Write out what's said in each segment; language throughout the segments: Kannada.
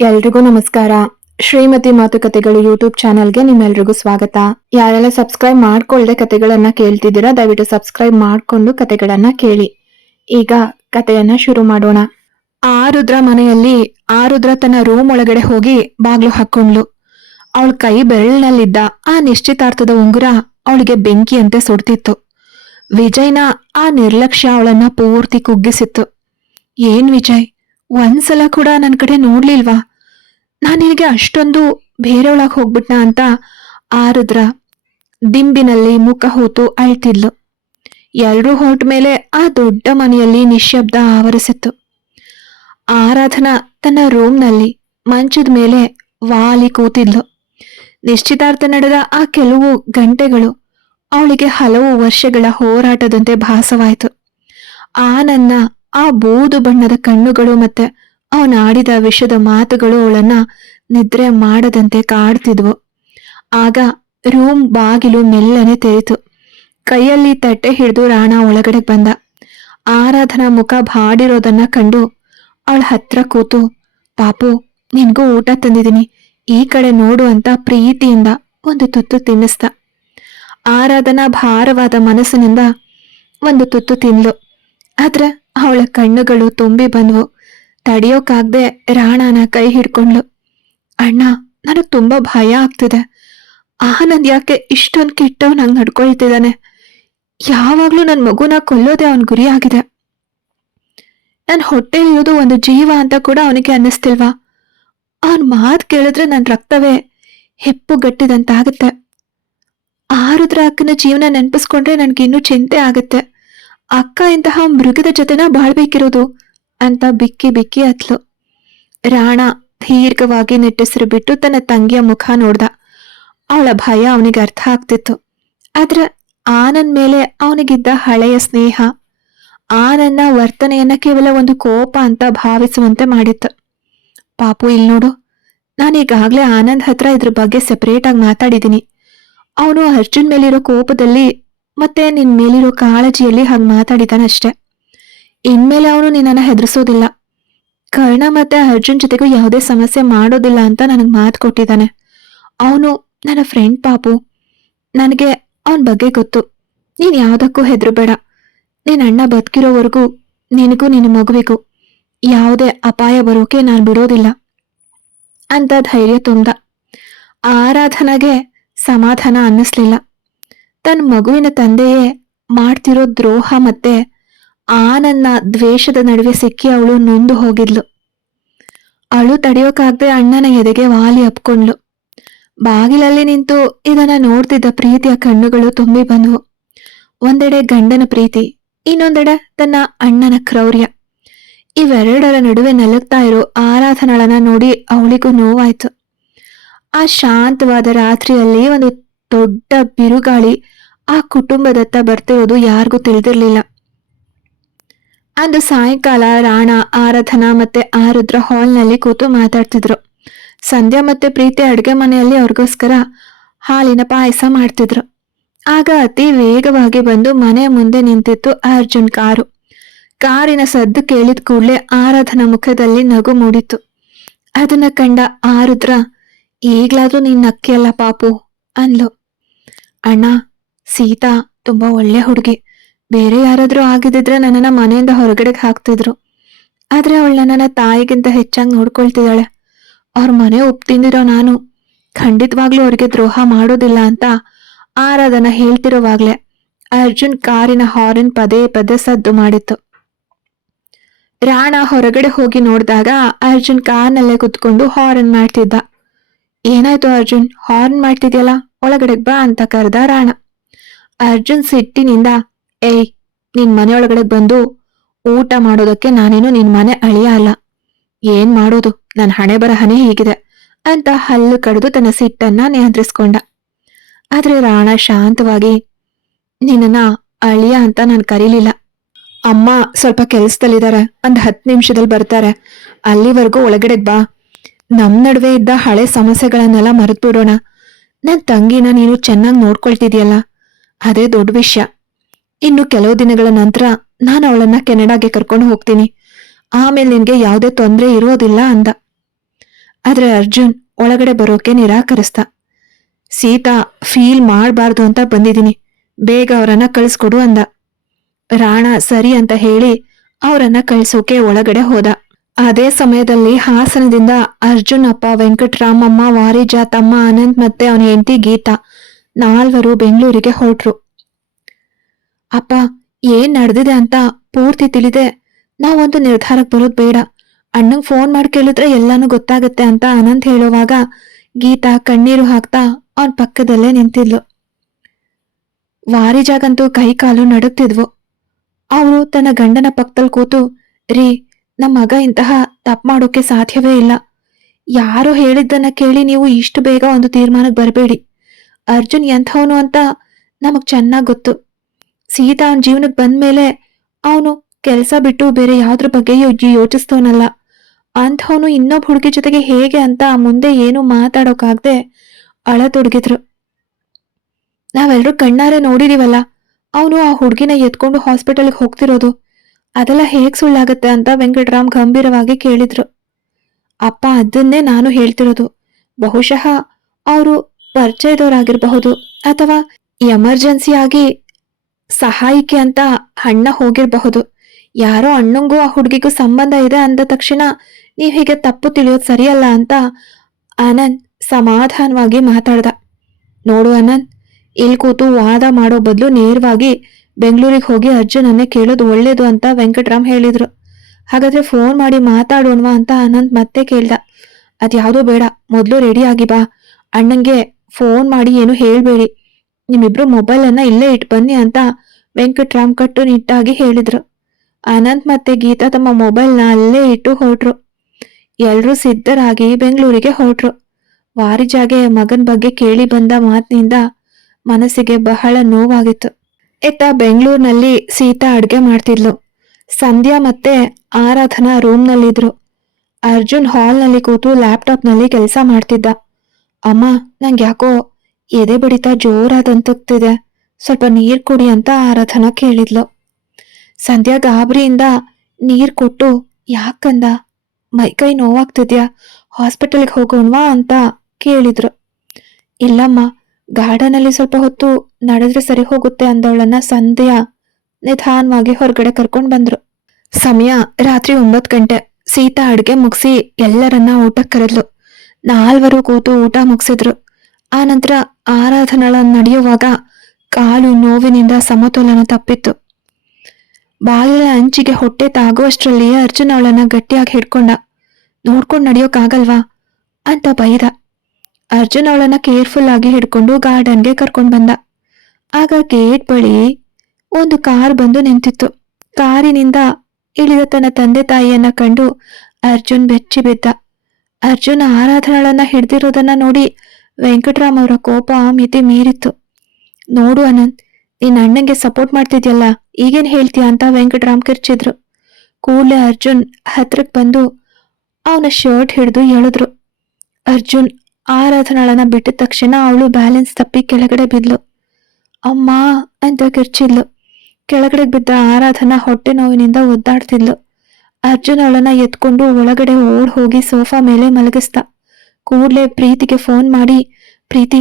ಎಲ್ರಿಗೂ ನಮಸ್ಕಾರ. ಶ್ರೀಮತಿ ಮಾತುಕತೆಗಳು ಯೂಟ್ಯೂಬ್ ಚಾನೆಲ್ಗೆ ನಿಮ್ಮೆಲ್ರಿಗೂ ಸ್ವಾಗತ. ಯಾರೆಲ್ಲ ಸಬ್ಸ್ಕ್ರೈಬ್ ಮಾಡ್ಕೊಳ್ದೆ ಕತೆಗಳನ್ನ ಕೇಳ್ತಿದ್ದೀರಾ, ದಯವಿಟ್ಟು ಸಬ್ಸ್ಕ್ರೈಬ್ ಮಾಡ್ಕೊಂಡು ಕತೆಗಳನ್ನ ಕೇಳಿ. ಈಗ ಕತೆಯನ್ನ ಶುರು ಮಾಡೋಣ. ಆರುದ್ರ ಮನೆಯಲ್ಲಿ ಆರುದ್ರ ತನ್ನ ರೂಮ್ ಒಳಗಡೆ ಹೋಗಿ ಬಾಗ್ಲು ಹಾಕೊಂಡ್ಲು. ಅವಳ ಕೈ ಬೆರಳಿನಲ್ಲಿದ್ದ ಆ ನಿಶ್ಚಿತಾರ್ಥದ ಉಂಗುರ ಅವಳಿಗೆ ಬೆಂಕಿಯಂತೆ ಸುಡ್ತಿತ್ತು. ವಿಜಯ್ನ ಆ ನಿರ್ಲಕ್ಷ್ಯ ಅವಳನ್ನ ಪೂರ್ತಿ ಕುಗ್ಗಿಸಿತ್ತು. ಏನ್ ವಿಜಯ್, ಒಂದ್ಸಲ ಕೂಡ ನನ್ ಕಡೆ ನೋಡ್ಲಿಲ್ವಾ? ನಾನು ನಿನಗೆ ಅಷ್ಟೊಂದು ಬೇರೆಯೊಳಗ್ ಹೋಗ್ಬಿಟ್ನ ಅಂತ ಆರುದ್ರ ದಿಂಬಿನಲ್ಲಿ ಮುಖ ಹೂತು ಅಳ್ತಿದ್ಲು. ಎಲ್ರೂ ಹೊರಟ ಮೇಲೆ ಆ ದೊಡ್ಡ ಮನೆಯಲ್ಲಿ ನಿಶ್ಶಬ್ದ ಆವರಿಸಿತ್ತು. ಆರಾಧನಾ ತನ್ನ ರೂಮ್ನಲ್ಲಿ ಮಂಚದ ಮೇಲೆ ವಾಲಿ ಕೂತಿದ್ಲು. ನಿಶ್ಚಿತಾರ್ಥ ನಡೆದ ಆ ಕೆಲವು ಗಂಟೆಗಳು ಅವಳಿಗೆ ಹಲವು ವರ್ಷಗಳ ಹೋರಾಟದಂತೆ ಭಾಸವಾಯಿತು. ನನ್ನ ಆ ಬೂದು ಬಣ್ಣದ ಕಣ್ಣುಗಳು ಮತ್ತೆ ಅವನಾಡಿದ ವಿಷದ ಮಾತುಗಳು ಅವಳನ್ನ ನಿದ್ರೆ ಮಾಡದಂತೆ ಕಾಡ್ತಿದ್ವು. ಆಗ ರೂಮ್ ಬಾಗಿಲು ಮೆಲ್ಲನೆ ತೆರೆತು. ಕೈಯಲ್ಲಿ ತಟ್ಟೆ ಹಿಡಿದು ರಾಣ ಒಳಗಡೆ ಬಂದ. ಆರಾಧನಾ ಮುಖ ಬಾಡಿರೋದನ್ನ ಕಂಡು ಅವಳ ಹತ್ರ ಕೂತು, ಪಾಪು, ನಿನ್ಗೂ ಊಟ ತಂದಿದ್ದೀನಿ, ಈ ಕಡೆ ನೋಡು ಅಂತ ಪ್ರೀತಿಯಿಂದ ಒಂದು ತುತ್ತು ತಿನ್ನಿಸ್ದ. ಆರಾಧನಾ ಭಾರವಾದ ಮನಸ್ಸಿನಿಂದ ಒಂದು ತುತ್ತು ತಿನ್ಲು. ಆದ್ರೆ ಅವಳ ಕಣ್ಣುಗಳು ತುಂಬಿ ಬಂದ್ವು. ತಡಿಯೋಕಾಗ್ದೆ ರಾಣನ ಕೈ ಹಿಡ್ಕೊಂಡ್ಲು. ಅಣ್ಣ, ನನಗ್ ತುಂಬಾ ಭಯ ಆಗ್ತಿದೆ. ಆನಂದ್ ಯಾಕೆ ಇಷ್ಟೊಂದು ಕೆಟ್ಟವನಾಗ್ ನಡ್ಕೊಳ್ತಿದ್ದಾನೆ? ಯಾವಾಗ್ಲೂ ನನ್ ಮಗುನ ಕೊಲ್ಲೋದೆ ಅವನ್ ಗುರಿ ಆಗಿದೆ. ನನ್ ಹೊಟ್ಟೆಲಿರೋದು ಒಂದು ಜೀವ ಅಂತ ಕೂಡ ಅವನಿಗೆ ಅನ್ನಿಸ್ತಿಲ್ವಾ? ಅವನ್ ಮಾತ್ ಕೇಳಿದ್ರೆ ನನ್ ರಕ್ತವೇ ಹೆಪ್ಪುಗಟ್ಟಿದಂತಾಗತ್ತೆ. ಆರುದ್ರ ಅಕ್ಕನ ಜೀವನ ನೆನ್ಪಿಸ್ಕೊಂಡ್ರೆ ನನ್ಗಿನ್ನೂ ಚಿಂತೆ ಆಗತ್ತೆ. ಅಕ್ಕ ಇಂತಹ ಮೃಗದ ಜೊತೆನ ಬಾಳ್ಬೇಕಿರೋದು ಅಂತ ಬಿಕ್ಕಿ ಬಿಕ್ಕಿ ಹತ್ಲು. ರಾಣ ದೀರ್ಘವಾಗಿ ನಿಟ್ಟುಸಿರು ಬಿಟ್ಟು ತನ್ನ ತಂಗಿಯ ಮುಖ ನೋಡ್ದ. ಅವಳ ಭಯ ಅವನಿಗೆ ಅರ್ಥ ಆಗ್ತಿತ್ತು. ಆದ್ರೆ ಆನಂದ್ ಮೇಲೆ ಅವನಿಗಿದ್ದ ಹಳೆಯ ಸ್ನೇಹ ಆನಂದ್ನ ವರ್ತನೆಯನ್ನ ಕೇವಲ ಒಂದು ಕೋಪ ಅಂತ ಭಾವಿಸುವಂತೆ ಮಾಡಿತ್ತು. ಪಾಪು, ಇಲ್ಲಿ ನೋಡು, ನಾನೀಗಾಗ್ಲೇ ಆನಂದ್ ಹತ್ರ ಇದ್ರ ಬಗ್ಗೆ ಸೆಪರೇಟ್ ಆಗಿ ಮಾತಾಡಿದ್ದೀನಿ. ಅವನು ಅರ್ಜುನ್ ಮೇಲಿರೋ ಕೋಪದಲ್ಲಿ ಮತ್ತೆ ನಿನ್ ಮೇಲಿರೋ ಕಾಳಜಿಯಲ್ಲಿ ಹಾಗೆ ಮಾತಾಡಿದಾನಷ್ಟೆ. ಇನ್ಮೇಲೆ ಅವನು ನಿನ್ನನ್ನ ಹೆದರ್ಸೋದಿಲ್ಲ. ಕರ್ಣ ಮತ್ತೆ ಅರ್ಜುನ್ ಜೊತೆಗೂ ಯಾವುದೇ ಸಮಸ್ಯೆ ಮಾಡೋದಿಲ್ಲ ಅಂತ ನನಗ್ ಮಾತು ಕೊಟ್ಟಿದ್ದಾನೆ. ಅವನು ನನ್ನ ಫ್ರೆಂಡ್ ಪಾಪು. ನನಗೆ ಅವನ ಬಗ್ಗೆ ಗೊತ್ತು. ನೀನ್ ಯಾವ್ದಕ್ಕೂ ಹೆದರ್ಬೇಡ. ನಿನ್ ಅಣ್ಣ ಬದುಕಿರೋವರೆಗೂ ನಿನಗೂ ನಿನ್ನ ಮಗುವಿಗೂ ಯಾವುದೇ ಅಪಾಯ ಬರೋಕೆ ನಾನು ಬಿಡೋದಿಲ್ಲ ಅಂತ ಧೈರ್ಯ ತುಂಬ್ದ. ಆರಾಧನೆಗೆ ಸಮಾಧಾನ ಅನ್ನಿಸ್ಲಿಲ್ಲ. ತನ್ನ ಮಗುವಿನ ತಂದೆಯೇ ಮಾಡ್ತಿರೋ ದ್ರೋಹ ಮತ್ತೆ ಆನಂದ್ನ ದ್ವೇಷದ ನಡುವೆ ಸಿಕ್ಕಿ ಅವಳು ನೊಂದು ಹೋಗಿದ್ಲು. ಅಳು ತಡೆಯೋಕಾಗ್ದೆ ಅಣ್ಣನ ಎದೆಗೆ ವಾಲಿ ಅಪ್ಕೊಂಡ್ಲು. ಬಾಗಿಲಲ್ಲಿ ನಿಂತು ಇದನ್ನ ನೋಡ್ತಿದ್ದ ಪ್ರೀತಿಯ ಕಣ್ಣುಗಳು ತುಂಬಿ ಬಂದ್ವು. ಒಂದೆಡೆ ಗಂಡನ ಪ್ರೀತಿ, ಇನ್ನೊಂದೆಡೆ ತನ್ನ ಅಣ್ಣನ ಕ್ರೌರ್ಯ. ಇವೆರಡರ ನಡುವೆ ನಲುಗ್ತಾ ಇರೋ ಆರಾಧನಳನ್ನ ನೋಡಿ ಅವಳಿಗೂ ನೋವಾಯ್ತು. ಆ ಶಾಂತವಾದ ರಾತ್ರಿಯಲ್ಲಿ ಒಂದು ದೊಡ್ಡ ಬಿರುಗಾಳಿ ಆ ಕುಟುಂಬದತ್ತ ಬರ್ತಿರೋದು ಯಾರಿಗೂ ತಿಳಿದಿರ್ಲಿಲ್ಲ. ಅಂದು ಸಾಯಂಕಾಲ ರಾಣ, ಆರಾಧನಾ ಮತ್ತೆ ಆರುದ್ರ ಹಾಲ್ನಲ್ಲಿ ಕೂತು ಮಾತಾಡ್ತಿದ್ರು. ಸಂಧ್ಯಾ ಮತ್ತೆ ಪ್ರೀತಿ ಅಡ್ಗೆ ಮನೆಯಲ್ಲಿ ಅವ್ರಿಗೋಸ್ಕರ ಹಾಲಿನ ಪಾಯಸ ಮಾಡ್ತಿದ್ರು. ಆಗ ಅತಿ ವೇಗವಾಗಿ ಬಂದು ಮನೆ ಮುಂದೆ ನಿಂತಿತ್ತು ಅರ್ಜುನ್ ಕಾರು. ಕಾರಿನ ಸದ್ದು ಕೇಳಿದ ಕೂಡ್ಲೆ ಆರಾಧನಾ ಮುಖದಲ್ಲಿ ನಗು ಮೂಡಿತ್ತು. ಅದನ್ನ ಕಂಡ ಆರುದ್ರ, ಈಗ್ಲಾದ್ರೂ ನೀನ್ ನಕ್ಕಿಯಲ್ಲ ಪಾಪು ಅನ್ಲು. ಅಣ್ಣ, ಸೀತಾ ತುಂಬಾ ಒಳ್ಳೆ ಹುಡುಗಿ. ಬೇರೆ ಯಾರಾದ್ರೂ ಆಗಿದ್ರೆ ನನ್ನನ್ನ ಮನೆಯಿಂದ ಹೊರಗಡೆಗೆ ಹಾಕ್ತಿದ್ರು. ಆದ್ರೆ ಅವಳು ನನ್ನ ತಾಯಿಗಿಂತ ಹೆಚ್ಚಾಗಿ ನೋಡ್ಕೊಳ್ತಿದ್ದಾಳೆ. ಅವ್ರ ಮನೆ ತಿಂದಿರೋ ನಾನು ಖಂಡಿತವಾಗ್ಲೂ ಅವ್ರಿಗೆ ದ್ರೋಹ ಮಾಡೋದಿಲ್ಲ ಅಂತ ಆರಾಧನಾ ಹೇಳ್ತಿರೋವಾಗ್ಲೆ ಅರ್ಜುನ್ ಕಾರಿನ ಹಾರ್ನ್ ಪದೇ ಪದೇ ಸದ್ದು ಮಾಡಿತ್ತು. ರಾಣ ಹೊರಗಡೆ ಹೋಗಿ ನೋಡಿದಾಗ ಅರ್ಜುನ್ ಕಾರ್ನಲ್ಲೇ ಕುತ್ಕೊಂಡು ಹಾರ್ನ್ ಮಾಡ್ತಿದ್ದ. ಏನಾಯ್ತು ಅರ್ಜುನ್, ಹಾರ್ನ್ ಮಾಡ್ತಿದ್ಯಲ್ಲ, ಒಳಗಡೆಗ್ ಬಾ ಅಂತ ಕರೆದ ರಾಣ. ಅರ್ಜುನ್ ಸಿಟ್ಟಿನಿಂದ, ಏಯ್, ನಿನ್ ಮನೆಯೊಳಗಡೆ ಬಂದು ಊಟ ಮಾಡೋದಕ್ಕೆ ನಾನೇನು ನಿನ್ ಮನೆ ಅಳಿಯ ಅಲ್ಲ. ಏನ್ ಮಾಡೋದು, ನನ್ ಹಣೆ ಬರಹನೇ ಹೀಗಿದೆ ಅಂತ ಹಲ್ಲು ಕಡಿದು ತನ್ನ ಸಿಟ್ಟನ್ನ ನಿಯಂತ್ರಿಸ್ಕೊಂಡ. ಆದ್ರೆ ರಾಣ ಶಾಂತವಾಗಿ, ನಿನ್ನ ಅಳಿಯ ಅಂತ ನಾನು ಕರೀಲಿಲ್ಲ. ಅಮ್ಮ ಸ್ವಲ್ಪ ಕೆಲ್ಸದಲ್ಲಿದ್ದಾರೆ, ಒಂದ್ 10 ನಿಮಿಷದಲ್ಲಿ ಬರ್ತಾರೆ. ಅಲ್ಲಿವರೆಗೂ ಒಳಗಡೆಗ್ ಬಾ. ನಮ್ ನಡುವೆ ಇದ್ದ ಹಳೆ ಸಮಸ್ಯೆಗಳನ್ನೆಲ್ಲ ಮರೆತು ಬಿಡೋಣ. ನನ್ ತಂಗಿನ ನೀನು ಚೆನ್ನಾಗಿ ನೋಡ್ಕೊಳ್ತಿದ್ಯಲ್ಲ, ಅದೇ ದೊಡ್ಡ ವಿಷಯ. ಇನ್ನು ಕೆಲವು ದಿನಗಳ ನಂತರ ನಾನು ಅವಳನ್ನ ಕೆನಡಾಗೆ ಕರ್ಕೊಂಡು ಹೋಗ್ತೀನಿ. ಆಮೇಲೆ ನಿನ್ಗೆ ಯಾವುದೇ ತೊಂದರೆ ಇರೋದಿಲ್ಲ ಅಂದ. ಆದ್ರೆ ಅರ್ಜುನ್ ಒಳಗಡೆ ಬರೋಕೆ ನಿರಾಕರಿಸ್ದ. ಸೀತಾ ಫೀಲ್ ಮಾಡಬಾರ್ದು ಅಂತ ಬಂದಿದ್ದೀನಿ, ಬೇಗ ಅವರನ್ನ ಕಳಿಸ್ಕೊಡು ಅಂದ. ರಾಣ ಸರಿ ಅಂತ ಹೇಳಿ ಅವರನ್ನ ಕಳ್ಸೋಕೆ ಒಳಗಡೆ ಹೋದ. ಅದೇ ಸಮಯದಲ್ಲಿ ಹಾಸನದಿಂದ ಅರ್ಜುನ್ ಅಪ್ಪ, ವೆಂಕಟರಾಮಮ್ಮ, ವಾರಿಜ, ತಮ್ಮ ಅನಂತ್ ಮತ್ತೆ ಅವನ ಹೆಂಡತಿ ಗೀತಾ 4 ಬೆಂಗಳೂರಿಗೆ ಹೊರಟ್ರು. ಅಪ್ಪ, ಏನ್ ನಡೆದಿದೆ ಅಂತ ಪೂರ್ತಿ ತಿಳಿದೆ ನಾವೊಂದು ನಿರ್ಧಾರಕ್ಕೆ ಬರೋದ್ ಬೇಡ, ಅಣ್ಣಂಗ್ ಫೋನ್ ಮಾಡಿ ಕೇಳಿದ್ರೆ ಎಲ್ಲಾನು ಗೊತ್ತಾಗತ್ತೆ ಅಂತ ಅನಂತ್ ಹೇಳುವಾಗ ಗೀತಾ ಕಣ್ಣೀರು ಹಾಕ್ತಾ ಅವನ್ ಪಕ್ಕದಲ್ಲೇ ನಿಂತಿದ್ಲು. ವಾರಿಜಾಗಂತೂ ಕೈ ಕಾಲು ನಡುಗ್ತಿದ್ವು. ಅವರು ತನ್ನ ಗಂಡನ ಪಕ್ಕದಲ್ಲಿ ಕೂತು, ರೀ, ನಮ್ಮ ಮಗ ಇಂತಹ ತಪ್ಪು ಮಾಡೋಕೆ ಸಾಧ್ಯವೇ ಇಲ್ಲ. ಯಾರೋ ಹೇಳಿದ್ದನ್ನ ಕೇಳಿ ನೀವು ಇಷ್ಟು ಬೇಗ ಒಂದು ತೀರ್ಮಾನಕ್ಕೆ ಬರಬೇಡಿ. ಅರ್ಜುನ್ ಎಂಥವನು ಅಂತ ನಮಗ್ ಚೆನ್ನಾಗ್ ಗೊತ್ತು. ಸೀತಾ ಅವನ ಜೀವನಕ್ಕೆ ಬಂದ್ಮೇಲೆ ಅವನು ಕೆಲಸ ಬಿಟ್ಟು ಬೇರೆ ಯಾವ್ದ್ರ ಬಗ್ಗೆ ಯೋಚಿಸ್ತವನಲ್ಲ. ಅಂಥವನು ಇನ್ನೊಬ್ಬ ಹುಡುಗಿ ಜೊತೆಗೆ ಹೇಗೆ ಅಂತ ಮುಂದೆ ಏನು ಮಾತಾಡೋಕಾಗ್ದೆ ಅಳತೊಡಗಿದ್ರು. ನಾವೆಲ್ಲರೂ ಕಣ್ಣಾರೆ ನೋಡಿದೀವಲ್ಲ, ಅವನು ಆ ಹುಡುಗಿನ ಎತ್ಕೊಂಡು ಹಾಸ್ಪಿಟಲ್ಗೆ ಹೋಗ್ತಿರೋದು. ಅದೆಲ್ಲ ಹೇಗ್ ಸುಳ್ಳಾಗತ್ತೆ ಅಂತ ವೆಂಕಟರಾಮ್ ಗಂಭೀರವಾಗಿ ಕೇಳಿದ್ರು. ಅಪ್ಪ, ಅದನ್ನೇ ನಾನು ಹೇಳ್ತಿರೋದು. ಬಹುಶಃ ಅವರು ಪರಿಚಯದವರಾಗಿರಬಹುದು, ಅಥವಾ ಎಮರ್ಜೆನ್ಸಿ ಆಗಿ ಸಹಾಯಕ್ಕೆ ಅಂತ ಅಣ್ಣ ಹೋಗಿರಬಹುದು. ಯಾರೋ ಅಣ್ಣಂಗೂ ಆ ಹುಡುಗಿಗೂ ಸಂಬಂಧ ಇದೆ ಅಂದ ತಕ್ಷಣ ನೀವ್ ಹೀಗೆ ತಪ್ಪು ತಿಳಿಯೋದು ಸರಿಯಲ್ಲ ಅಂತ ಆನಂದ್ ಸಮಾಧಾನವಾಗಿ ಮಾತಾಡ್ದ. ನೋಡು ಆನಂದ್, ಇಲ್ಲಿ ಕೂತು ವಾದ ಮಾಡೋ ಬದಲು ನೇರವಾಗಿ ಬೆಂಗಳೂರಿಗೆ ಹೋಗಿ ಅರ್ಜುನನ್ನೇ ಕೇಳೋದು ಒಳ್ಳೇದು ಅಂತ ವೆಂಕಟರಾಮ್ ಹೇಳಿದ್ರು. ಹಾಗಾದ್ರೆ ಫೋನ್ ಮಾಡಿ ಮಾತಾಡೋಣವಾ ಅಂತ ಅನಂತ್ ಮತ್ತೆ ಕೇಳ್ದ. ಅದ್ಯಾವುದೋ ಬೇಡ, ಮೊದಲು ರೆಡಿ ಆಗಿ ಬಾ. ಅಣ್ಣಂಗೆ ಫೋನ್ ಮಾಡಿ ಏನು ಹೇಳ್ಬೇಡಿ, ನಿಮ್ಮಿಬ್ರು ಮೊಬೈಲನ್ನ ಇಲ್ಲೇ ಇಟ್ಟು ಬನ್ನಿ ಅಂತ ವೆಂಕಟರಾಮ್ ಕಟ್ಟುನಿಟ್ಟಾಗಿ ಹೇಳಿದ್ರು. ಅನಂತ್ ಮತ್ತೆ ಗೀತಾ ತಮ್ಮ ಮೊಬೈಲ್ನ ಅಲ್ಲೇ ಇಟ್ಟು ಹೊರಟ್ರು. ಎಲ್ರೂ ಸಿದ್ಧರಾಗಿ ಬೆಂಗಳೂರಿಗೆ ಹೊರಟ್ರು. ವಾರಿಜಾಗೆ ಮಗನ್ ಬಗ್ಗೆ ಕೇಳಿ ಬಂದ ಮಾತಿನಿಂದ ಮನಸ್ಸಿಗೆ ಬಹಳ ನೋವಾಗಿತ್ತು. ಇತ್ತ ಬೆಂಗಳೂರಿನಲ್ಲಿ ಸೀತಾ ಅಡ್ಗೆ ಮಾಡ್ತಿದ್ಲು. ಸಂಧ್ಯಾ ಮತ್ತೆ ಆರಾಧನಾ ರೂಮ್ನಲ್ಲಿದ್ರು. ಅರ್ಜುನ್ ಹಾಲ್ನಲ್ಲಿ ಕೂತು ಲ್ಯಾಪ್ಟಾಪ್ನಲ್ಲಿ ಕೆಲಸ ಮಾಡ್ತಿದ್ದ. ಅಮ್ಮ, ನಂಗೆ ಯಾಕೋ ಎದೆ ಬಡಿತ ಜೋರಾದಂತಿದೆ, ಸ್ವಲ್ಪ ನೀರ್ ಕೊಡಿ ಅಂತ ಆರಾಧನಾ ಕೇಳಿದ್ಲು. ಸಂಧ್ಯಾ ಗಾಬರಿಯಿಂದ ನೀರ್ ಕೊಟ್ಟು, ಯಾಕಂದ, ಮೈಕೈ ನೋವಾಗ್ತಿದ್ಯಾ, ಹಾಸ್ಪಿಟಲ್ಗೆ ಹೋಗೋಣವಾ ಅಂತ ಕೇಳಿದ್ರು. ಇಲ್ಲಮ್ಮ, ಗಾರ್ಡನಲ್ಲಿ ಸ್ವಲ್ಪ ಹೊತ್ತು ನಡೆದ್ರೆ ಸರಿ ಹೋಗುತ್ತೆ ಅಂದವಳನ್ನ ಸಂಧ್ಯಾ ನಿಧಾನವಾಗಿ ಹೊರಗಡೆ ಕರ್ಕೊಂಡ್ ಬಂದ್ರು. ಸಮಯ ರಾತ್ರಿ 9 ಗಂಟೆ. ಸೀತಾ ಅಡ್ಗೆ ಮುಗಿಸಿ ಎಲ್ಲರನ್ನ ಊಟಕ್ಕೆ ಕರೆದ್ಲು. 4 ಕೂತು ಊಟ ಮುಗಿಸಿದ್ರು. ಆ ನಂತರ ಆರಾಧನಳ ನಡೆಯುವಾಗ ಕಾಲು ನೋವಿನಿಂದ ಸಮತೋಲನ ತಪ್ಪಿತ್ತು. ಬಾಗಿಲ ಅಂಚಿಗೆ ಹೊಟ್ಟೆ ತಾಗುವಷ್ಟರಲ್ಲಿ ಅರ್ಜುನ್ ಅವಳನ್ನ ಗಟ್ಟಿಯಾಗಿ ಹಿಡ್ಕೊಂಡ. ನೋಡ್ಕೊಂಡ್ ನಡೆಯೋಕ್ಕಾಗಲ್ವಾ ಅಂತ ಬೈದ. ಅರ್ಜುನ್ ಅವಳನ್ನ ಕೇರ್ಫುಲ್ ಆಗಿ ಹಿಡ್ಕೊಂಡು ಗಾರ್ಡನ್ಗೆ ಕರ್ಕೊಂಡ್ ಬಂದ. ಆಗ ಗೇಟ್ ಬಳಿ ಒಂದು ಕಾರ್ ಬಂದು ನಿಂತಿತ್ತು. ಕಾರಿನಿಂದ ಇಳಿದ ತನ್ನ ತಂದೆ ತಾಯಿಯನ್ನ ಕಂಡು ಅರ್ಜುನ್ ಬೆಚ್ಚಿ ಬಿದ್ದ. ಅರ್ಜುನ್ ಆರಾಧನಳನ್ನ ಹಿಡ್ದಿರೋದನ್ನ ನೋಡಿ ವೆಂಕಟರಾಮ್ ಅವರ ಕೋಪ ಮಿತಿ ಮೀರಿತ್ತು. ನೋಡು ಅನಂತ್, ನಿನ್ನ ಅಣ್ಣಂಗೆ ಸಪೋರ್ಟ್ ಮಾಡ್ತಿದ್ಯಲ್ಲ, ಈಗೇನ್ ಹೇಳ್ತೀಯ ಅಂತ ವೆಂಕಟರಾಮ್ ಕಿರ್ಚಿದ್ರು. ಕೂಡ್ಲೆ ಅರ್ಜುನ್ ಹತ್ರಕ್ ಬಂದು ಅವನ ಶರ್ಟ್ ಹಿಡಿದು ಎಳೆದ್ರು. ಅರ್ಜುನ್ ಆರಾಧನಳನ್ನ ಬಿಟ್ಟಿದ ತಕ್ಷಣ ಅವಳು ಬ್ಯಾಲೆನ್ಸ್ ತಪ್ಪಿ ಕೆಳಗಡೆ ಬಿದ್ಲು. ಅಮ್ಮ ಅಂತ ಕಿರ್ಚಿದ್ಲು. ಕೆಳಗಡೆ ಬಿದ್ದ ಆರಾಧನಾ ಹೊಟ್ಟೆ ನೋವಿನಿಂದ ಒದ್ದಾಡ್ತಿದ್ಲು. ಅರ್ಜುನ್ ಅವಳನ್ನ ಎತ್ಕೊಂಡು ಒಳಗಡೆ ಓಡ್ ಹೋಗಿ ಸೋಫಾ ಮೇಲೆ ಮಲಗಿಸ್ದ. ಕೂಡ್ಲೆ ಪ್ರೀತಿಗೆ ಫೋನ್ ಮಾಡಿ, ಪ್ರೀತಿ,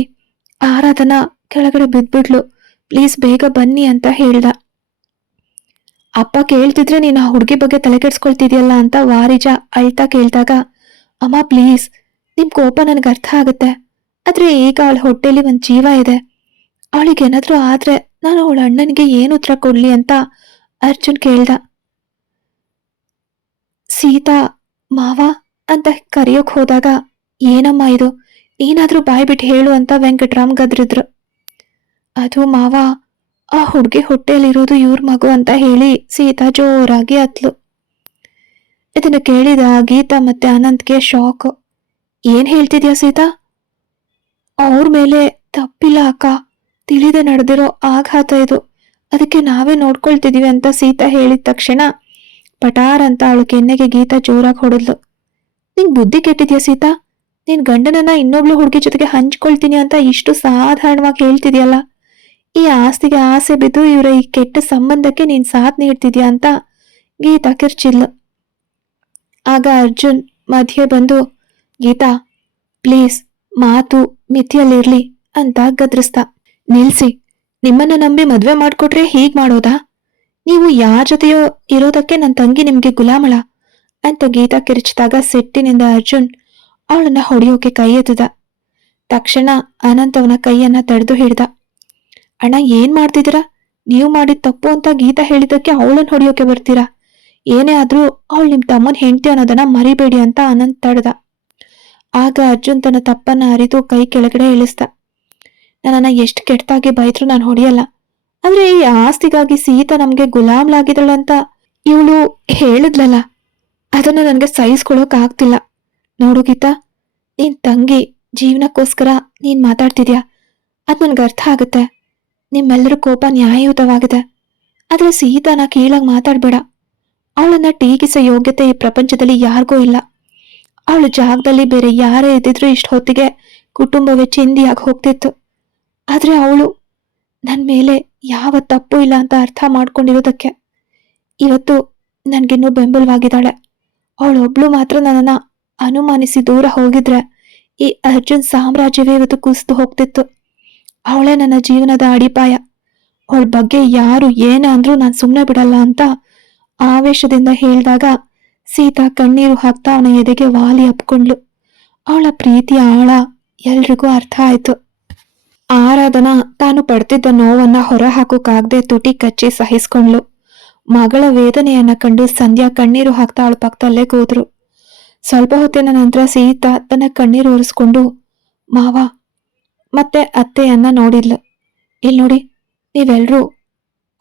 ಆರಾಧನಾ ಕೆಳಗಡೆ ಬಿದ್ಬಿಡ್ಲು, ಪ್ಲೀಸ್ ಬೇಗ ಬನ್ನಿ ಅಂತ ಹೇಳ್ದ. ಅಪ್ಪ ಕೇಳ್ತಿದ್ರೆ ನೀನು ಆ ಹುಡುಗಿ ಬಗ್ಗೆ ತಲೆ ಕೆಡ್ಸ್ಕೊಳ್ತಿದ್ಯಲ್ಲ ಅಂತ ವಾರಿಜ ಅಳ್ತಾ ಕೇಳ್ದಾಗ, ಅಮ್ಮ ಪ್ಲೀಸ್, ನಿಮ್ ಕೋಪ ನನ್ಗೆ ಅರ್ಥ ಆಗುತ್ತೆ, ಆದ್ರೆ ಈಗ ಅವಳ ಹೊಟ್ಟೆಲಿ ಒಂದ್ ಜೀವ ಇದೆ. ಅವಳಿಗೇನಾದ್ರೂ ಆದ್ರೆ ನಾನು ಅವಳ ಅಣ್ಣನಿಗೆ ಏನು ಉತ್ತರ ಕೊಡ್ಲಿ ಅಂತ ಅರ್ಜುನ್ ಕೇಳ್ದ. ಸೀತಾ ಮಾವ ಅಂತ ಕರೆಯೋಕ್ ಹೋದಾಗ, ಏನಮ್ಮ ಇದು, ನೀನಾದ್ರೂ ಬಾಯ್ ಬಿಟ್ಟು ಹೇಳು ಅಂತ ವೆಂಕಟರಾಮ್ ಗದ್ರಿದ್ರು. ಅದು ಮಾವ, ಆ ಹುಡ್ಗಿ ಹೊಟ್ಟೆಯಲ್ಲಿರೋದು ಇವ್ರ ಮಗು ಅಂತ ಹೇಳಿ ಸೀತಾ ಜೋರಾಗಿ ಅತ್ಲು. ಇದನ್ನ ಕೇಳಿದ ಗೀತಾ ಮತ್ತೆ ಅನಂತ್ಗೆ ಶಾಕ್. ಏನ್ ಹೇಳ್ತಿದ್ಯಾ ಸೀತಾ? ಅವ್ರ ಮೇಲೆ ತಪ್ಪಿಲ್ಲ ಅಕ್ಕ, ತಿಳಿದೆ ನಡೆದಿರೋ ಆಘಾತ ಇದು, ಅದಕ್ಕೆ ನಾವೇ ನೋಡ್ಕೊಳ್ತಿದೀವಿ ಅಂತ ಸೀತಾ ಹೇಳಿದ ತಕ್ಷಣ ಪಟಾರ್ ಅಂತ ಅವಳು ಕೆನ್ನೆಗೆ ಗೀತಾ ಜೋರಾಗಿ ಹೊಡೆದ್ಲು. ನಿಂಗ್ ಬುದ್ಧಿ ಕೆಟ್ಟಿದ್ಯಾ ಸೀತಾ? ನಿನ್ ಗಂಡನನ್ನ ಇನ್ನೊಬ್ಳು ಹುಡುಗಿ ಜೊತೆಗೆ ಹಂಚ್ಕೊಳ್ತೀನಿ ಅಂತ ಇಷ್ಟು ಸಾಧಾರಣವಾಗಿ ಹೇಳ್ತಿದ್ಯಲ್ಲ, ಈ ಆಸ್ತಿಗೆ ಆಸೆ ಬಿದ್ದು ಇವರ ಈ ಕೆಟ್ಟ ಸಂಬಂಧಕ್ಕೆ ನೀನ್ ಸಾಥ್ ನೀಡ್ತಿದ್ಯಾ ಅಂತ ಗೀತಾ ಕಿರ್ಚಿದ್ಲು. ಆಗ ಅರ್ಜುನ್ ಮಧ್ಯೆ ಬಂದು, ಗೀತಾ, ಪ್ಲೀಸ್, ಮಾತು ಮಿತಿಯಲ್ಲಿರ್ಲಿ ಅಂತ ಗದ್ರಿಸ್ದ. ನಿಲ್ಸಿ, ನಿಮ್ಮನ್ನ ನಂಬಿ ಮದ್ವೆ ಮಾಡ್ಕೊಟ್ರೆ ಹೀಗ್ ಮಾಡೋದಾ? ನೀವು ಯಾರ ಜೊತೆಯೋ ಇರೋದಕ್ಕೆ ನನ್ ತಂಗಿ ನಿಮ್ಗೆ ಗುಲಾಮಳ ಅಂತ ಗೀತಾ ಕಿರಿಚಿದಾಗ ಸಿಟ್ಟಿನಿಂದ ಅರ್ಜುನ್ ಅವಳನ್ನ ಹೊಡೆಯೋಕೆ ಕೈ ಎತ್ತದ. ತಕ್ಷಣ ಅನಂತ್ ಅವನ ಕೈಯನ್ನ ತಡೆದು ಹಿಡ್ದ. ಅಣ್ಣ, ಏನ್ ಮಾಡ್ತಿದ್ದೀರಾ? ನೀವು ಮಾಡಿದ ತಪ್ಪು ಅಂತ ಗೀತಾ ಹೇಳಿದಕ್ಕೆ ಅವಳನ್ನ ಹೊಡೆಯೋಕೆ ಬರ್ತೀರಾ? ಏನೇ ಆದ್ರೂ ಅವಳು ನಿಮ್ ತಮ್ಮನ್ ಹೆಂಡತಿ ಅನ್ನೋದನ್ನ ಮರಿಬೇಡಿ ಅಂತ ಅನಂತ್ ತಡ್ದ. ಆಗ ಅರ್ಜುನ್ ತನ್ನ ತಪ್ಪನ್ನ ಅರಿತು ಕೈ ಕೆಳಗಡೆ ಇಳಿಸ್ದ. ನನ್ನನ್ನ ಎಷ್ಟು ಕೆಟ್ಟದಾಗಿ ಬೈದ್ರು ನಾನು ಹೊಡೆಯಲ್ಲ. ಆದ್ರೆ ಈ ಆಸ್ತಿಗಾಗಿ ಸೀತಾ ನಮ್ಗೆ ಗುಲಾಮ್ಲಾಗಿದಳಂತ ಇವಳು ಹೇಳಿದ್ಲಲ್ಲ, ಅದನ್ನ ನನ್ಗೆ ಸಹಿಸ್ಕೊಳಕ್ ಆಗ್ತಿಲ್ಲ. ನೋಡು ಗೀತಾ, ನಿನ್ ತಂಗಿ ಜೀವನಕ್ಕೋಸ್ಕರ ನೀನ್ ಮಾತಾಡ್ತಿದ್ಯಾ, ಅದ್ ನನ್ಗೆ ಅರ್ಥ ಆಗುತ್ತೆ. ನಿಮ್ಮೆಲ್ಲರ ಕೋಪ ನ್ಯಾಯಯುತವಾಗಿದೆ. ಆದ್ರೆ ಸೀತಾನ ಕೀಳಾಗಿ ಮಾತಾಡ್ಬೇಡ. ಅವಳನ್ನ ಟೀಕಿಸೋ ಯೋಗ್ಯತೆ ಈ ಪ್ರಪಂಚದಲ್ಲಿ ಯಾರಿಗೂ ಇಲ್ಲ. ಅವಳ ಜಾಗದಲ್ಲಿ ಬೇರೆ ಯಾರೇ ಇದ್ದಿದ್ರು ಇಷ್ಟ ಹೊತ್ತಿಗೆ ಕುಟುಂಬವೇ ಚಿಂದಿಯಾಗಿ ಹೋಗ್ತಿತ್ತು. ಆದ್ರೆ ಅವಳು ನನ್ ಮೇಲೆ ಯಾವ ತಪ್ಪು ಇಲ್ಲ ಅಂತ ಅರ್ಥ ಮಾಡ್ಕೊಂಡಿರೋದಕ್ಕೆ ಇವತ್ತು ನನ್ಗಿನ್ನೂ ಬೆಂಬಲವಾಗಿದ್ದಾಳೆ. ಅವಳೊಬ್ಳು ಮಾತ್ರ ನನ್ನನ್ನ ಅನುಮಾನಿಸಿ ದೂರ ಹೋಗಿದ್ರೆ ಈ ಅರ್ಜುನ್ ಸಾಮ್ರಾಜ್ಯವೇ ಇವತ್ತು ಕುಸಿದು ಹೋಗ್ತಿತ್ತು. ಅವಳೇ ನನ್ನ ಜೀವನದ ಅಡಿಪಾಯ. ಅವಳ ಬಗ್ಗೆ ಯಾರು ಏನೇ ಅಂದ್ರೂ ನಾನು ಸುಮ್ಮನೆ ಬಿಡಲ್ಲ ಅಂತ ಆವೇಶದಿಂದ ಹೇಳಿದಾಗ ಸೀತಾ ಕಣ್ಣೀರು ಹಾಕ್ತಾ ಅವನ ಎದೆಗೆ ವಾಲಿ ಅಪ್ಕೊಂಡ್ಲು. ಅವಳ ಪ್ರೀತಿಯ ಆಳ ಎಲ್ರಿಗೂ ಅರ್ಥ ಆಯ್ತು. ಆರಾಧನಾ ತಾನು ಪಡ್ತಿದ್ದ ನೋವನ್ನ ಹೊರ ಹಾಕೋಕಾಗ್ದೆ ತುಟಿ ಕಚ್ಚಿ ಸಹಿಸ್ಕೊಂಡ್ಲು. ಮಗಳ ವೇದನೆಯನ್ನ ಕಂಡು ಸಂಧ್ಯಾ ಕಣ್ಣೀರು ಹಾಕ್ತಾ ಅವಳ ಪಕ್ಕದಲ್ಲೇ ಕೂದ್ರು. ಸ್ವಲ್ಪ ಹೊತ್ತಿನ ನಂತರ ಸೀತಾ ತನ್ನ ಕಣ್ಣೀರು ಒರೆಸ್ಕೊಂಡು ಮಾವ ಮತ್ತೆ ಅತ್ತೆಯನ್ನ ನೋಡಿದ್ಲು. ಇಲ್ ನೋಡಿ, ನೀವೆಲ್ರೂ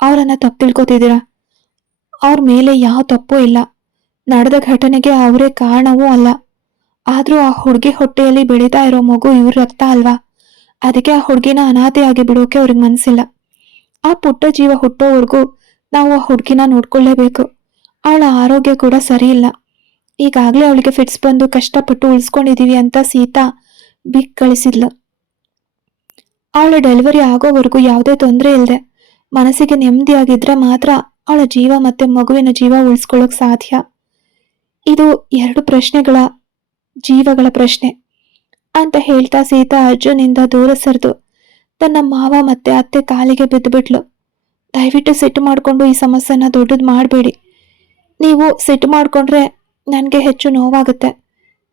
ಅವರನ್ನ ತಪ್ಪು ತಿಳ್ಕೊತಿದ್ದೀರಾ. ಅವ್ರ ಮೇಲೆ ಯಾವ ತಪ್ಪು ಇಲ್ಲ. ನಡೆದ ಘಟನೆಗೆ ಅವರೇ ಕಾರಣವೂ ಅಲ್ಲ. ಆದ್ರೂ ಆ ಹುಡುಗಿ ಹೊಟ್ಟೆಯಲ್ಲಿ ಬೆಳೀತಾ ಇರೋ ಮಗು ಇವ್ರ ರಕ್ತ ಅಲ್ವಾ? ಅದಕ್ಕೆ ಆ ಹುಡುಗಿನ ಅನಾಥೆಯಾಗಿ ಬಿಡೋಕೆ ಅವ್ರಿಗೆ ಮನ್ಸಿಲ್ಲ. ಆ ಪುಟ್ಟ ಜೀವ ಹುಟ್ಟೋವರೆಗೂ ನಾವು ಆ ಹುಡುಗಿನ ನೋಡ್ಕೊಳ್ಳೇಬೇಕು. ಅವಳ ಆರೋಗ್ಯ ಕೂಡ ಸರಿ ಇಲ್ಲ. ಈಗಾಗ್ಲೇ ಅವಳಿಗೆ ಫಿಟ್ಸ್ ಬಂದು ಕಷ್ಟಪಟ್ಟು ಉಳಿಸ್ಕೊಂಡಿದೀವಿ ಅಂತ ಸೀತಾ ಬಿಗ್ ಕಳಿಸಿದ್ಲು. ಅವಳ ಡೆಲಿವರಿ ಆಗೋವರೆಗೂ ಯಾವುದೇ ತೊಂದರೆ ಇಲ್ಲದೆ ಮನಸ್ಸಿಗೆ ನೆಮ್ಮದಿಯಾಗಿದ್ರೆ ಮಾತ್ರ ಅವಳ ಜೀವ ಮತ್ತೆ ಮಗುವಿನ ಜೀವ ಉಳಿಸ್ಕೊಳ್ಳೋಕ್ ಸಾಧ್ಯ. ಇದು ಎರಡು ಪ್ರಶ್ನೆಗಳ ಜೀವಗಳ ಪ್ರಶ್ನೆ ಅಂತ ಹೇಳ್ತಾ ಸೀತಾ ಅರ್ಜುನಿಂದ ದೂರ ಸರಿದು ತನ್ನ ಮಾವ ಮತ್ತೆ ಅತ್ತೆ ಕಾಲಿಗೆ ಬಿದ್ದುಬಿಟ್ಲು. ದಯವಿಟ್ಟು ಸಿಟ್ಟು ಮಾಡ್ಕೊಂಡು ಈ ಸಮಸ್ಯೆನ ದೊಡ್ಡದು ಮಾಡಬೇಡಿ. ನೀವು ಸಿಟ್ಟು ಮಾಡ್ಕೊಂಡ್ರೆ ನನಗೆ ಹೆಚ್ಚು ನೋವಾಗುತ್ತೆ.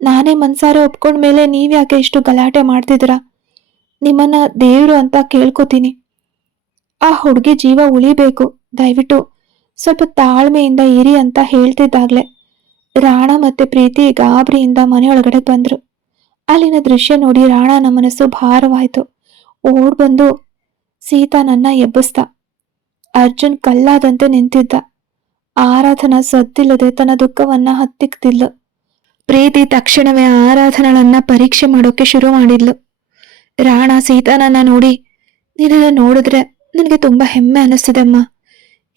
ನಾನೇ ಮನ್ಸಾರೆ ಒಪ್ಕೊಂಡ್ಮೇಲೆ ನೀವ್ಯಾಕೆ ಇಷ್ಟು ಗಲಾಟೆ ಮಾಡ್ತಿದ್ದೀರಾ? ನಿಮ್ಮನ್ನ ದೇವ್ರು ಅಂತ ಕೇಳ್ಕೊತೀನಿ. ಆ ಹುಡುಗಿ ಜೀವ ಉಳಿಬೇಕು. ದಯವಿಟ್ಟು ಸ್ವಲ್ಪ ತಾಳ್ಮೆಯಿಂದ ಇರಿ ಅಂತ ಹೇಳ್ತಿದ್ದಾಗ್ಲೆ ರಾಣಾ ಮತ್ತೆ ಪ್ರೀತಿ ಗಾಬರಿಯಿಂದ ಮನೆಯೊಳಗಡೆ ಬಂದ್ರು. ಅಲ್ಲಿನ ದೃಶ್ಯ ನೋಡಿ ರಾಣಾನ ಮನಸ್ಸು ಭಾರವಾಯ್ತು. ಓಡ್ ಬಂದು ಸೀತಾನನ್ನ ಎಬ್ಬಿಸ್ದ. ಅರ್ಜುನ್ ಕಲ್ಲಾದಂತೆ ನಿಂತಿದ್ದ. ಆರಾಧನಾ ಸದ್ದಿಲ್ಲದೆ ತನ್ನ ದುಃಖವನ್ನ ಹತ್ತಿಕ್ತಿದ್ಲು. ಪ್ರೀತಿ ತಕ್ಷಣವೇ ಆರಾಧನಳನ್ನ ಪರೀಕ್ಷೆ ಮಾಡೋಕೆ ಶುರು ಮಾಡಿದ್ಲು. ರಾಣಾ ಸೀತಾನನ್ನ ನೋಡಿ, ನಿನ್ನನ್ನ ನೋಡಿದ್ರೆ ನನಗೆ ತುಂಬಾ ಹೆಮ್ಮೆ ಅನ್ನಿಸ್ತಿದೆ ಅಮ್ಮ.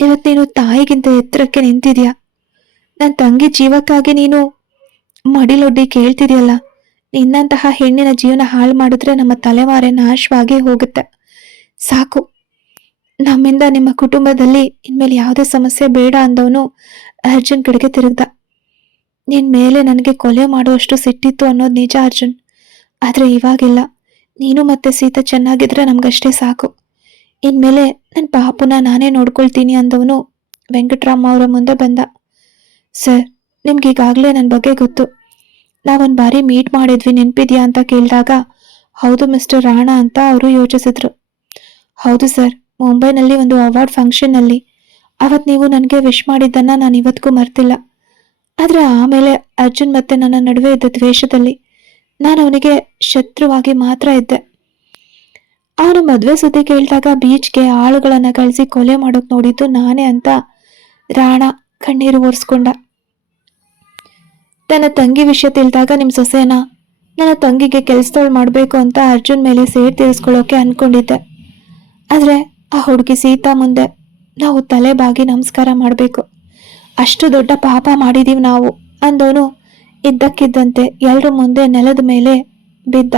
ಇವತ್ತು ನೀನು ತಾಯಿಗಿಂತ ಎತ್ತರಕ್ಕೆ ನಿಂತಿದ್ಯಾ. ನನ್ನ ತಂಗಿ ಜೀವಕ್ಕಾಗಿ ನೀನು ಮಡಿಲೊಡ್ಡಿ ಕೇಳ್ತಿದ್ಯಲ್ಲ. ನಿನ್ನಂತಹ ಹೆಣ್ಣಿನ ಜೀವನ ಹಾಳು ಮಾಡಿದ್ರೆ ನಮ್ಮ ತಲೆಮಾರೆ ನಾಶವಾಗಿ ಹೋಗುತ್ತೆ. ಸಾಕು, ನಮ್ಮಿಂದ ನಿಮ್ಮ ಕುಟುಂಬದಲ್ಲಿ ಇನ್ಮೇಲೆ ಯಾವುದೇ ಸಮಸ್ಯೆ ಬೇಡ ಅಂದವನು ಅರ್ಜುನ್ ಕಡೆಗೆ ತಿರುಗ್ದ. ನಿನ್ ಮೇಲೆ ನನಗೆ ಕೊಲೆ ಮಾಡುವಷ್ಟು ಸಿಟ್ಟಿತ್ತು ಅನ್ನೋದು ನಿಜ ಅರ್ಜುನ್. ಆದ್ರೆ ಇವಾಗಿಲ್ಲ. ನೀನು ಮತ್ತೆ ಸೀತಾ ಚೆನ್ನಾಗಿದ್ರೆ ನಮ್ಗಷ್ಟೇ ಸಾಕು. ಇನ್ಮೇಲೆ ನನ್ನ ಪಾಪುನ ನಾನೇ ನೋಡ್ಕೊಳ್ತೀನಿ ಅಂದವನು ವೆಂಕಟರಾಮ ಅವರ ಮುಂದೆ ಬಂದ. ಸರ್, ನಿಮ್ಗೆ ಈಗಾಗಲೇ ನನ್ನ ಬಗ್ಗೆ ಗೊತ್ತು. ನಾವೊಂದು ಬಾರಿ ಮೀಟ್ ಮಾಡಿದ್ವಿ, ನೆನ್ಪಿದ್ಯಾ ಅಂತ ಕೇಳಿದಾಗ ಹೌದು ಮಿಸ್ಟರ್ ರಾಣಾ ಅಂತ ಅವರು ಯೋಚಿಸಿದ್ರು. ಹೌದು ಸರ್, ಮುಂಬೈನಲ್ಲಿ ಒಂದು ಅವಾರ್ಡ್ ಫಂಕ್ಷನ್ನಲ್ಲಿ ಅವತ್ತು ನೀವು ನನಗೆ ವಿಶ್ ಮಾಡಿದ್ದನ್ನ ನಾನು ಇವತ್ತಿಗೂ ಮರ್ತಿಲ್ಲ. ಆದ್ರೆ ಆಮೇಲೆ ಅರ್ಜುನ್ ಮತ್ತೆ ನನ್ನ ನಡುವೆ ಇದ್ದ ದ್ವೇಷದಲ್ಲಿ ನಾನು ಅವನಿಗೆ ಶತ್ರುವಾಗಿ ಮಾತ್ರ ಇದ್ದೆ. ಅವನು ಮದ್ವೆ ಸುದ್ದಿ ಕೇಳಿದಾಗ ಬೀಚ್ಗೆ ಆಳುಗಳನ್ನ ಕಳಿಸಿ ಕೊಲೆ ಮಾಡೋಕ್ ನೋಡಿದ್ದು ನಾನೇ ಅಂತ ರಾಣಾ ಕಣ್ಣೀರು ಒರೆಸ್ಕೊಂಡ. ತನ್ನ ತಂಗಿ ವಿಷಯ ತಿಳಿದಾಗ ನಿಮ್ ಸೊಸೆನ ನನ್ನ ತಂಗಿಗೆ ಕೆಲ್ಸದವಳು ಮಾಡ್ಬೇಕು ಅಂತ ಅರ್ಜುನ್ ಮೇಲೆ ಸೇಡ್ ತೀರಿಸ್ಕೊಳ್ಳೋಕೆ ಅನ್ಕೊಂಡಿದ್ದೆ. ಆದ್ರೆ ಆ ಹುಡುಗಿ ಸೀತಾ ಮುಂದೆ ನಾವು ತಲೆ ಬಾಗಿ ನಮಸ್ಕಾರ ಮಾಡ್ಬೇಕು. ಅಷ್ಟು ದೊಡ್ಡ ಪಾಪ ಮಾಡಿದೀವಿ ನಾವು ಅಂದವನು ಇದ್ದಕ್ಕಿದ್ದಂತೆ ಎಲ್ರ ಮುಂದೆ ನೆಲದ ಮೇಲೆ ಬಿದ್ದ.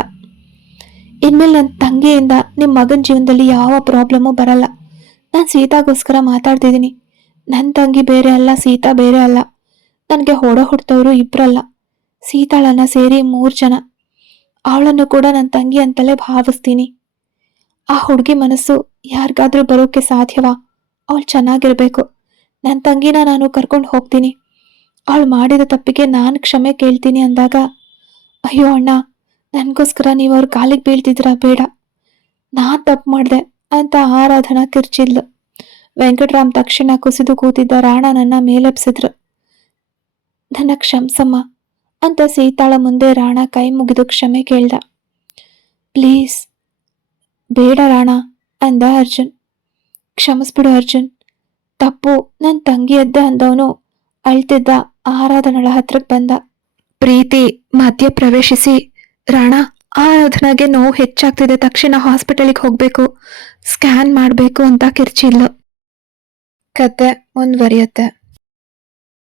ಇನ್ಮೇಲೆ ನನ್ನ ತಂಗಿಯಿಂದ ನಿಮ್ಮ ಮಗನ ಜೀವನದಲ್ಲಿ ಯಾವ ಪ್ರಾಬ್ಲಮ್ಮು ಬರಲ್ಲ. ನಾನು ಸೀತಾಗೋಸ್ಕರ ಮಾತಾಡ್ತಿದ್ದೀನಿ. ನನ್ನ ತಂಗಿ ಬೇರೆ ಅಲ್ಲ, ಸೀತಾ ಬೇರೆ ಅಲ್ಲ. ನನಗೆ ಹೊಡ ಹುಡ್ತವ್ರು ಇಬ್ರಲ್ಲ. ಸೀತಾಳನ್ನ ಸೇರಿ 3 ಜನ. ಅವಳನ್ನು ಕೂಡ ನನ್ನ ತಂಗಿ ಅಂತಲೇ ಭಾವಿಸ್ತೀನಿ. ಆ ಹುಡುಗಿ ಮನಸ್ಸು ಯಾರಿಗಾದ್ರೂ ಬರೋಕೆ ಸಾಧ್ಯವಾ? ಅವಳು ಚೆನ್ನಾಗಿರ್ಬೇಕು. ನನ್ನ ತಂಗಿನ ನಾನು ಕರ್ಕೊಂಡು ಹೋಗ್ತೀನಿ. ಅವಳು ಮಾಡಿದ ತಪ್ಪಿಗೆ ನಾನು ಕ್ಷಮೆ ಕೇಳ್ತೀನಿ ಅಂದಾಗ, ಅಯ್ಯೋ ಅಣ್ಣ, ನನಗೋಸ್ಕರ ನೀವು ಅವ್ರ ಕಾಲಿಗೆ ಬೀಳ್ತಿದ್ದೀರಾ? ಬೇಡ, ನಾನ್ ತಪ್ಪು ಮಾಡಿದೆ ಅಂತ ಆರಾಧನಾ ಕಿರ್ಚಿದ್ಲು. ವೆಂಕಟರಾಮ್ ತಕ್ಷಣ ಕುಸಿದು ಕೂತಿದ್ದ ರಾಣನನ್ನ ಮೇಲೆಬ್ಸಿದ್ರು. ನನ್ನ ಕ್ಷಮ್ಸಮ್ಮ ಅಂತ ಸೀತಾಳ ಮುಂದೆ ರಾಣ ಕೈ ಮುಗಿದು ಕ್ಷಮೆ ಕೇಳ್ದ. ಪ್ಲೀಸ್ ಬೇಡ ರಾಣ ಅಂದ ಅರ್ಜುನ್. ಕ್ಷಮಿಸ್ಬಿಡು ಅರ್ಜುನ್, ತಪ್ಪು ನನ್ನ ತಂಗಿಯದ್ದೆ ಅಂದವನು ಅಳ್ತಿದ್ದ ಆರಾಧನಳ ಹತ್ರಕ್ಕೆ ಬಂದ. ಪ್ರೀತಿ ಮಧ್ಯ ಪ್ರವೇಶಿಸಿ, ರಾಣ, ಆರಾಧನಾಗೆ ನೋವು ಹೆಚ್ಚಾಗ್ತಿದೆ, ತಕ್ಷಣ ಹಾಸ್ಪಿಟಲ್ಗೆ ಹೋಗ್ಬೇಕು, ಸ್ಕ್ಯಾನ್ ಮಾಡಬೇಕು ಅಂತ ಕಿರ್ಚಿದ್ಲು. ಕತೆ ಮುಂದುವರಿಯುತ್ತೆ.